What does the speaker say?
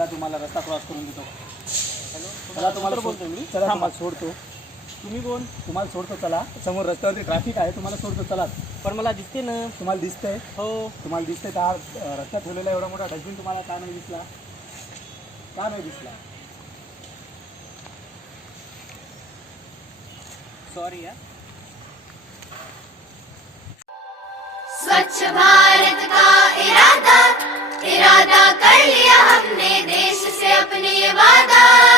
चला तुम्हाला रस्ता क्रॉस करून देतो. हॅलो, चला तुम्हाला बोलतोय मी. चला तुम्हाला सोडतो. तुम्ही कोण? तुम्हाला सोडतो चला. समोर रस्त्यावरती ट्रॅफिक आहे, तुम्हाला सोडतो चला. पण मला दिसते ना. तुम्हाला दिसतंय? हो. तुम्हाला दिसतंय का रस्त्यात ठेवलेला एवढा मोठा डस्टबिन तुम्हाला का नाही दिसला? का नाही दिसला? सॉरी यार. स्वच्छ भारत का इरादा इरादा कर लिया हमने देश से अपने ये वादा.